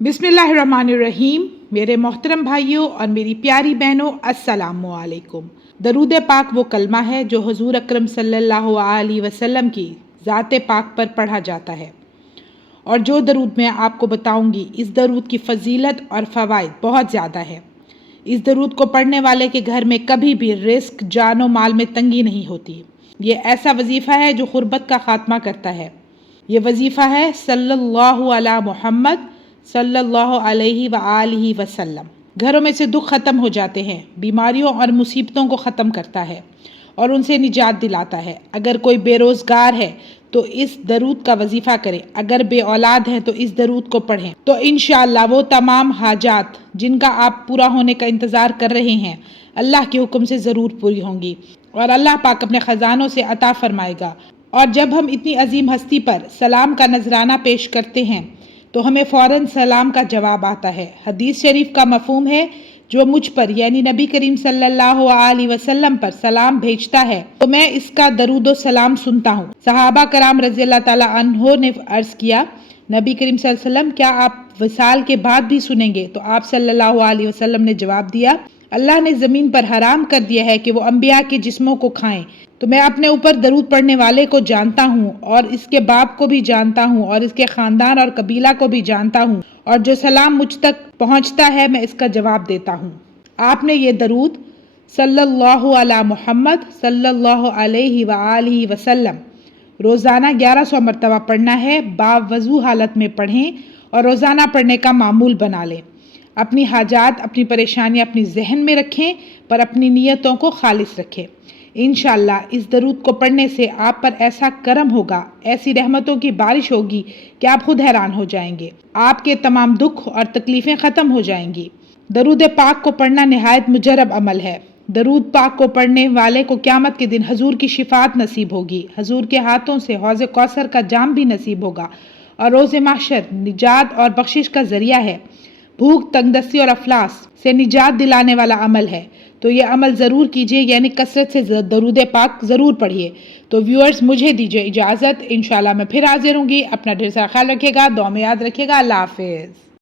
बिस्मिल्लाहिर्रहमानिर्रहीम। मेरे मोहतरम भाइयों और मेरी प्यारी बहनों, अस्सलामु अलैकुम। दरूद पाक वो कलमा है जो हुजूर अकरम सल्लल्लाहु अलैहि वसल्लम की ज़ात पाक पर पढ़ा जाता है। और जो दरूद मैं आपको बताऊंगी, इस दरूद की फजीलत और फ़वाइद बहुत ज़्यादा है। इस दरूद को पढ़ने वाले के घर में कभी भी रिस्क, जानो माल में तंगी नहीं होती। ये ऐसा वजीफ़ा है जो गुर्बत का खात्मा करता है। ये वजीफ़ा है सल्लल्लाहु अला मुहम्मद सल्लल्लाहु अलैहि व आलिहि वसल्लम। घरों में से दुख ख़त्म हो जाते हैं, बीमारियों और मुसीबतों को ख़त्म करता है और उनसे निजात दिलाता है। अगर कोई बेरोज़गार है तो इस दरूद का वजीफ़ा करें। अगर बे औलाद हैं तो इस दरूद को पढ़ें, तो इंशाअल्लाह वो तमाम हाजात जिनका आप पूरा होने का इंतज़ार कर रहे हैं, अल्लाह के हुक्म से ज़रूर पूरी होंगी और अल्लाह पाक अपने ख़जानों से अता फरमाएगा। और जब हम इतनी अजीम हस्ती पर सलाम का नजराना पेश करते हैं तो हमें फ़ौरन सलाम का जवाब आता है। हदीस शरीफ का मफ़हूम है, जो मुझ पर यानी नबी करीम सल्लल्लाहु अलैहि वसल्लम पर सलाम भेजता है तो मैं इसका दरूदो सलाम सुनता हूँ। सहाबा कराम रज़ी अल्लाह ताला अन्हो ने अर्ज़ किया, नबी करीम सल्लल्लाहु अलैहि वसल्लम, क्या आप विसाल के बाद भी सुनेंगे? तो आप सल्लल्लाहु अलैहि वसल्लम ने जवाब दिया, अल्लाह ने ज़मीन पर हराम कर दिया है कि वो अम्बिया के जिस्मों को खाएं, तो मैं अपने ऊपर दरूद पढ़ने वाले को जानता हूँ और इसके बाप को भी जानता हूँ और इसके ख़ानदान और कबीला को भी जानता हूँ, और जो सलाम मुझ तक पहुँचता है मैं इसका जवाब देता हूँ। आपने ये दरूद सल्लल्लाहु अला मुहम्मद सल्लल्लाहु अलैहि व आलिहि वसल्लम रोज़ाना 1100 मरतबा पढ़ना है। बावज़ू हालत में पढ़ें और रोज़ाना पढ़ने का मामूल बना लें। अपनी हाजात, अपनी परेशानियाँ अपनी जहन में रखें, पर अपनी नीयतों को खालिस रखें। इंशाअल्लाह इस दरूद को पढ़ने से आप पर ऐसा करम होगा, ऐसी रहमतों की बारिश होगी कि आप खुद हैरान हो जाएंगे। आपके तमाम दुख और तकलीफ़ें ख़त्म हो जाएंगी। दरूद पाक को पढ़ना नहायत मुजरब अमल है। दरूद पाक को पढ़ने वाले को क़यामत के दिन हजूर की शिफात नसीब होगी। हजूर के हाथों से हौज़ कौसर का जाम भी नसीब होगा और रोज़े महशर निजात और बख्शिश का ज़रिया है। भूख, तंगदस्ती और अफलास से निजात दिलाने वाला अमल है, तो ये अमल ज़रूर कीजिए, यानी कसरत से दरूद पाक ज़रूर पढ़िए। तो व्यूअर्स, मुझे दीजिए इजाज़त। इंशाल्लाह मैं फिर हाजिर होंगी। अपना ढेर सारा ख्याल रखिएगा, दुआ में याद रखिएगा। अल्लाह हाफ़िज़।